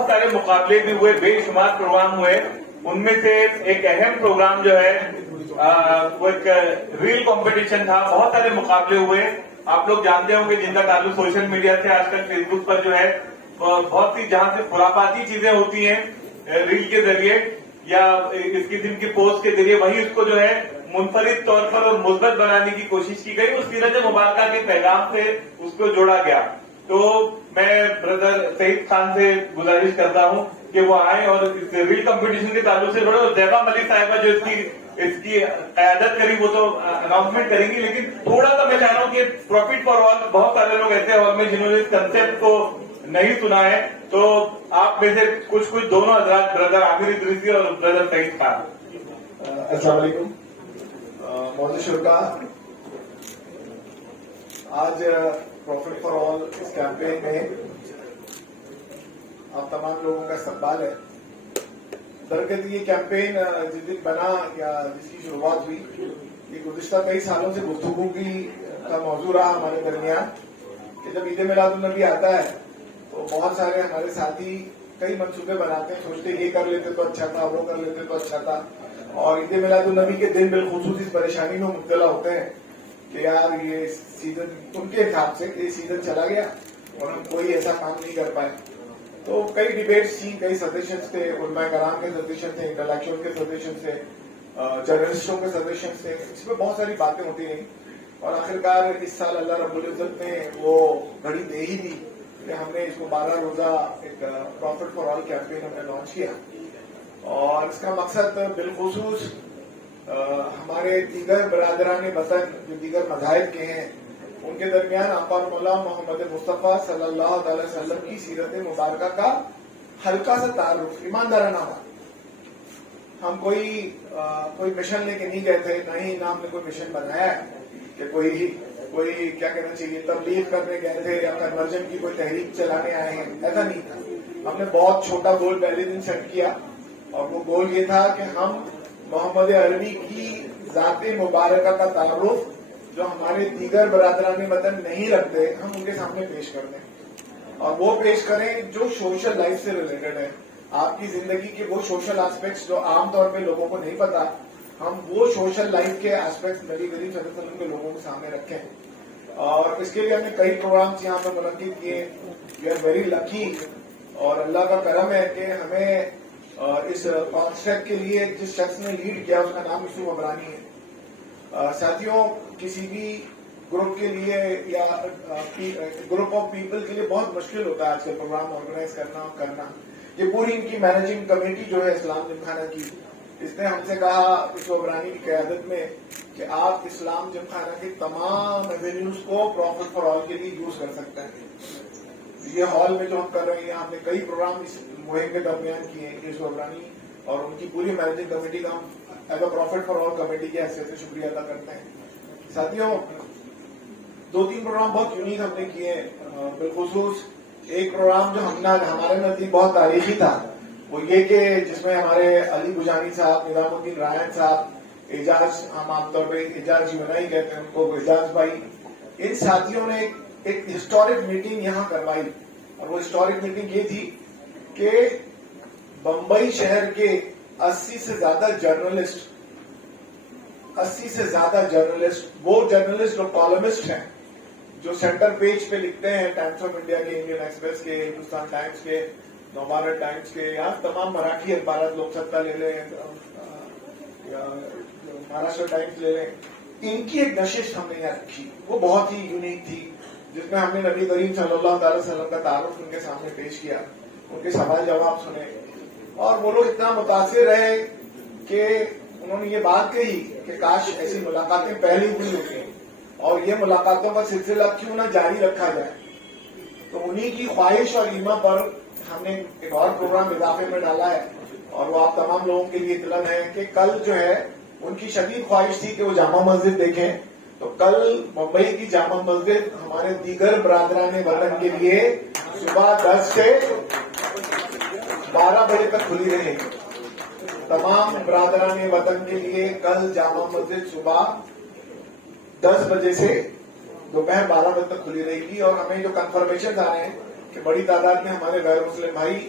بہت سارے مقابلے بھی ہوئے, بے شمار پروگرام ہوئے. ان میں سے ایک اہم پروگرام جو ہے وہ ایک ریل کمپٹیشن تھا. بہت سارے مقابلے ہوئے. آپ لوگ جانتے ہوں گے جن کا تعلق سوشل میڈیا سے, آج کل فیس بک پر جو ہے بہت سی جہاں سے خرافاتی چیزیں ہوتی ہیں ریل کے ذریعے یا اس قسم کی پوسٹ کے ذریعے, وہی اس کو جو ہے منفرد طور پر اور مثبت بنانے کی کوشش کی گئی. اس سیرت مبارکہ کے پیغام سے اس کو جوڑا گیا. تو میں بردر سعید خان سے گزارش کرتا ہوں کہ وہ آئیں اور اس ریل کمپٹیشن کے تعلق سے جڑے. اور زیبا ملک صاحبہ جو اس کی قیادت کری وہ تو اناؤنسمنٹ کریں گی, لیکن تھوڑا سا میں چاہ رہا ہوں کہ پروفٹ فار آل, بہت سارے لوگ ایسے ہال میں جنہوں نے اس کنسپٹ کو نہیں سنا ہے, تو آپ میں سے کچھ دونوں حضرات, بردر عامر ادریسی اور بردر سعید خان. السلام علیکم معزز شرکاء. آج پروفٹ فار آل اس کیمپین میں آپ تمام لوگوں کا استقبال ہے. درکت یہ کیمپین جس دن بنا یا جس کی شروعات ہوئی, یہ گزشتہ کئی سالوں سے گفتگو کا موضوع رہا ہمارے درمیان کہ جب عید میلاد النبی آتا ہے تو بہت سارے ہمارے ساتھی کئی منصوبے بناتے ہیں, سوچتے یہ کر لیتے تو اچھا تھا, وہ کر لیتے تو اچھا تھا. اور عید میلاد النبی کے دن بالخصوص اس پریشانی میں مبتلا ہوتے ہیں کہ یار یہ سیزن ان کے حساب سے یہ سیزن چلا گیا اور ہم کوئی ایسا کام نہیں کر پائے. تو کئی ڈیبیٹس تھی, کئی سجیشنس تھے, علماء کرام کے سجیشن تھے, انٹلیکچوئل کے سجیشن تھے, جرنلسٹوں کے سجیشن تھے. اس میں بہت ساری باتیں ہوتی رہیں اور آخرکار اس سال اللہ رب العزت نے وہ گھڑی دے ہی دی کہ ہم نے اس کو 12 روزہ ایک پروفٹ فار آل کیمپین ہم نے لانچ کیا. اور اس کا مقصد بالخصوص ہمارے دیگر برادران وطن جو دیگر مذاہب کے ہیں ان کے درمیان آقا مولا محمد مصطفیٰ صلی اللہ تعالی وسلم کی سیرت مبارکہ کا ہلکا سا تعارف, ایماندارانہ بات. ہم کوئی مشن لے کے نہیں گئے تھے, نہ ہی ہم نے کوئی مشن بنایا ہے کہ کوئی کیا کہنا چاہیے تبلیغ کرنے گئے تھے یا کنورژن کی کوئی تحریک چلانے آئے ہیں, ایسا نہیں تھا. ہم نے بہت چھوٹا گول پہلے دن سیٹ کیا اور وہ گول یہ تھا کہ ہم محمد عربی کی ذات مبارکہ کا تعارف جو ہمارے دیگر برادران وطن نہیں رکھتے ہم ان کے سامنے پیش کر دیں, اور وہ پیش کریں جو سوشل لائف سے ریلیٹڈ ہے. آپ کی زندگی کے وہ سوشل آسپیکٹس جو عام طور پہ لوگوں کو نہیں پتا, ہم وہ سوشل لائف کے آسپیکٹس نبی کریم صلی اللہ علیہ وسلم کے لوگوں کے سامنے رکھیں. اور اس کے لیے ہم نے کئی پروگرامس یہاں پہ منعقد کیے. وی آر ویری لکی, اور اللہ کا کرم ہے کہ ہمیں اس کانسیپٹ کے لیے جس شخص نے لیڈ کیا اس کا نام یوسف عبرانی ہے. ساتھیوں, کسی بھی گروپ کے لیے یا گروپ آف پیپل کے لیے بہت مشکل ہوتا ہے آج کل پروگرام آرگنائز کرنا. یہ پوری ان کی مینیجنگ کمیٹی جو ہے اسلام جمخانہ کی, اس نے ہم سے کہا یوسف عبرانی کی قیادت میں کہ آپ اسلام جمخانہ کے تمام ایونیوز کو پروفٹ فار آل کے لیے یوز کر سکتے ہیں. یہ ہال میں جو ہم کر رہے ہیں, ہم نے کئی پروگرام اس مہم کے درمیان کیے ہیں. یوسف عبرانی اور ان کی پوری مینیجنگ کمیٹی کا ہم as a profit for all committee کی حیثیت سے شکریہ ادا کرتے ہیں. ساتھیوں, 2-3 پروگرام بہت یونیک ہم نے کیے ہیں. بالخصوص ایک پروگرام جو ہمارے نزدیک بہت تاریخی تھا وہ یہ کہ جس میں ہمارے علی بجانی صاحب, نظام الدین رائن صاحب, اعجاز, ہم عام طور پہ اعجاز جیونا ہی کہتے ہیں ان کو, اعجاز بھائی, ان ساتھیوں نے ایک ہسٹورک میٹنگ یہاں کروائی. اور وہ ہسٹورک میٹنگ یہ تھی کہ بمبئی شہر کے 80 سے زیادہ جرنلسٹ, وہ جرنلسٹ جو کالمسٹ ہیں, جو سینٹر پیج پہ لکھتے ہیں ٹائمس آف انڈیا کے, انڈین ایکسپریس کے, ہندوستان ٹائمس کے, نوبھارت ٹائمس کے, یا تمام مراٹھی اخبارات, لوک ستہ لے لیں, مہاراشٹر ٹائمس لے لیں, ان کی ایک نشست ہم نے یہاں رکھی. وہ بہت ہی یونیک تھی, جس میں ہم نے نبی کریم صلی اللہ تعالی وسلم کا تعارف ان کے سامنے پیش کیا, ان کے سوال جواب سنے, اور وہ لوگ اتنا متاثر رہے کہ انہوں نے یہ بات کہی کہ کاش ایسی ملاقاتیں پہلی ہوئی ہوتی اور یہ ملاقاتوں کا سلسلہ کیوں نہ جاری رکھا جائے. تو انہی کی خواہش اور ایما پر ہم نے ایک اور پروگرام اضافے میں ڈالا ہے, اور وہ آپ تمام لوگوں کے لیے اطلاع ہے کہ کل جو ہے ان کی شدید خواہش تھی کہ وہ جامع مسجد دیکھیں. تو کل ممبئی کی جامع مسجد ہمارے دیگر برادران وطن کے لیے صبح 10 سے 12 بجے تک کھلی رہے گی. تمام برادران وطن کے لیے کل جامع مسجد صبح 10 بجے سے دوپہر 12 بجے تک کھلی رہے گی. اور ہمیں جو کنفرمیشن آ رہے ہیں کہ بڑی تعداد میں ہمارے غیر مسلم بھائی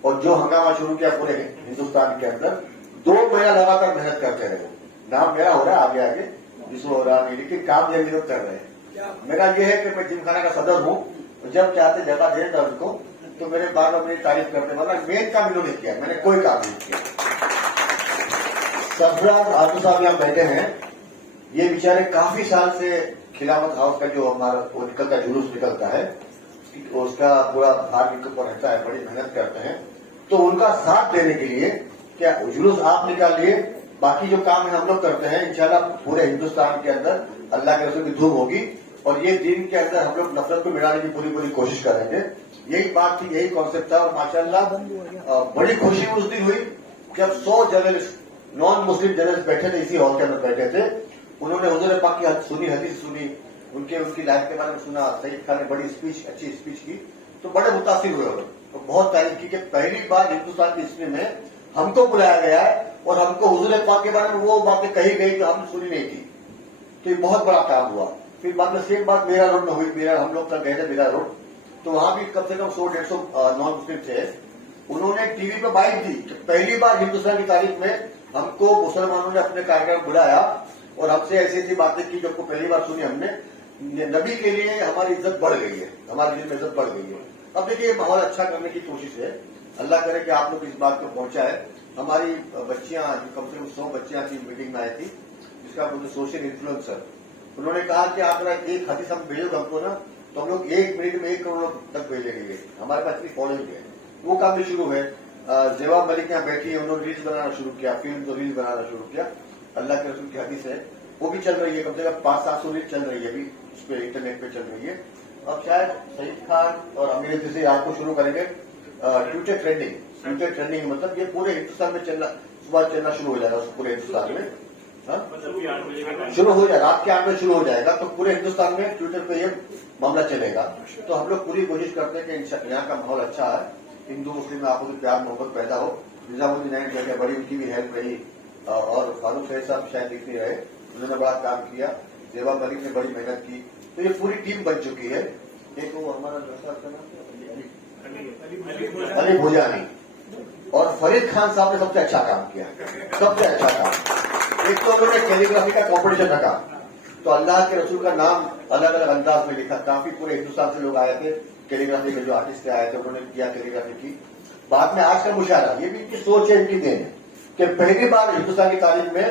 اور جو ہنگامہ شروع کیا پورے ہندوستان کے اندر 2 مہینہ لگاتار محنت کرتے رہے. نام میرا ہو رہا ہے آگے آگے جس میں ہو رہا نہیں, لیکن کام یہ لوگ کر رہے ہیں. میرا یہ ہے کہ میں جم خانہ کا صدر ہوں, جب چاہتے جگہ دیں درد کو تو میرے بار بار میری تعریف کرنے والا مین کام انہوں نے کیا, میں نے کوئی کام نہیں کیا. سرفراز آٹو صاحب یہاں بیٹھے ہیں, یہ بیچارے کافی سال سے خلافت ہاؤس کا جو ہمارا وہ نکلتا ہے جلوس نکلتا ہے اس کا پورا بھار ان کے اوپر رہتا ہے, بڑی محنت کرتے ہیں. تو ان کا ساتھ دینے کے لیے کیا جلوس آپ نکالیے, باقی جو کام ہم لوگ کرتے ہیں انشاءاللہ پورے ہندوستان کے اندر اللہ کے رسول کی دھوم ہوگی, اور یہ دین کے اندر ہم لوگ نفرت کو مٹانے کی پوری کوشش کریں گے. یہی بات تھی, یہی کانسیپٹ تھا. اور ماشاءاللہ بڑی خوشی اس دن ہوئی جب 100 جرنلسٹ نان مسلم جرنلسٹ بیٹھے تھے, اسی ہال کے اندر بیٹھے تھے. انہوں نے حضور پاک کی سنی, حدیث سنی, ان کی لائف کے بارے میں سنا. سید خان نے بڑی اچھی اسپیچ کی تو بڑے متاثر ہوئے اور بہت تعریف کی کہ پہلی بار ہندوستان کی ہسٹری میں ہم کو بلایا گیا ہے اور ہم کو حضور پاک کے بارے میں وہ باتیں کہی گئی جو ہم نے سنی نہیں تھی. تو یہ بہت بڑا کام ہوا. پھر بعد میں سیم بات میرا روڈ میں ہوئی. ہم لوگ گئے تھے میرا روڈ, تو وہاں بھی کم سے کم 100-150 نان مسلم تھے. انہوں نے ٹی وی پہ بائٹ دی کہ پہلی بار ہندوستان کی تاریخ میں ہم کو مسلمانوں نے اپنے کارکن بلایا اور ہم سے ایسی باتیں کی جو پہلی بار سنی ہم نے. نبی کے لیے ہماری عزت بڑھ گئی ہے, ہماری دل میں عزت بڑھ گئی ہے. اب دیکھیے ماحول اچھا کرنے کی کوشش ہے, اللہ کرے کہ آپ لوگ اس بات کو پہنچا ہے. ہماری بچیاں کم سے کم 100 بچیاں کی میٹنگ میں آئی تھی, جس کا مجھے سوشل انفلوئنسر. انہوں نے کہا کہ آپ اگر ایک حدیث ہم بھیجو ہم کو نا تو ہم لوگ 1 منٹ میں 1 کروڑ تک بھیجیں گے. ہمارے پاس اتنی فالوئنگ ہے, وہ کام بھی شروع ہے. زیبا ملک یہاں بیٹھی ہے, انہوں نے ریلز بنانا شروع کیا, فلم تو ریلز بنانا شروع کیا. اللہ کے رسول کی حدیث ہے وہ بھی چل رہی ہے, کم سے کم 500-700 ریلز چل رہی ہے ابھی اس پہ, انٹرنیٹ پہ چل رہی ہے. اب شاید سعید خان اور امیر جیسے آپ کو شروع کریں گے ٹویٹر ٹرینڈنگ مطلب یہ پورے ہندوستان میں چلنا, صبح چلنا شروع ہو جائے گا پورے ہندوستان میں, شروع ہو جائے گا رات کے 8 بجے شروع ہو جائے گا. تو پورے ہندوستان میں ٹویٹر پہ یہ معاملہ چلے گا. تو ہم لوگ پوری کوشش کرتے ہیں کہ یہاں کا ماحول اچھا ہے, ہندو مسلم میں آپس میں پیار محبت پیدا ہو. نظام الدین نائن جگہ بڑی ان کی بھی ہیلپ رہی, اور فاروق شاہ صاحب شاید دکھ نہیں رہے, انہوں نے بڑا کام کیا. زیبا ملک نے بڑی محنت کی. تو یہ پوری ٹیم بن چکی ہے. ایک وہ ہمارا علی بھوجانی اور فرید خان صاحب نے سب سے اچھا کام کیا, سب سے اچھا کام. ایک تو انہوں نے کیلیگرافی کا کمپٹیشن رکھا, تو اللہ کے رسول کا نام الگ الگ انداز میں لکھا. کافی پورے ہندوستان سے لوگ آئے تھے, کیلیگرافی کے جو آرٹسٹ آئے تھے انہوں نے کیا کیلیگرافی کی. بعد میں آج کا مشاعرہ, یہ بھی ان کی سوچ ہے, ان کی دین ہے کہ پہلی بار ہندوستان کی تاریخ میں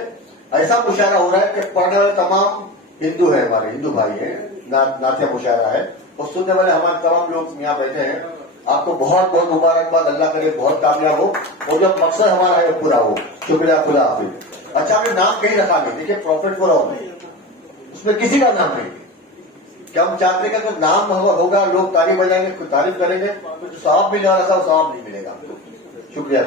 ایسا مشاعرہ ہو رہا ہے کہ پڑھنے والے تمام ہندو ہیں, ہمارے ہندو بھائی ہیں, نعتیہ مشاعرہ ہے, اور سننے والے ہمارے تمام لوگ یہاں بیٹھے ہیں. آپ کو بہت بہت مبارکباد, اللہ کرے بہت کامیاب ہو اور جو مقصد ہمارا ہے وہ پورا ہو. شکریہ, خدا حافظ. اچھا, ہم نے نام کہیں رکھا نہیں, دیکھیے پروفٹ فور آل اس میں کسی کا نام نہیں. کہ ہم چاہتے ہیں کہ اگر نام ہوگا لوگ تالی بجائیں گے, تعریف کریں گے, تو جو ثواب ملنے والا تھا وہ ثواب نہیں ملے گا. شکریہ.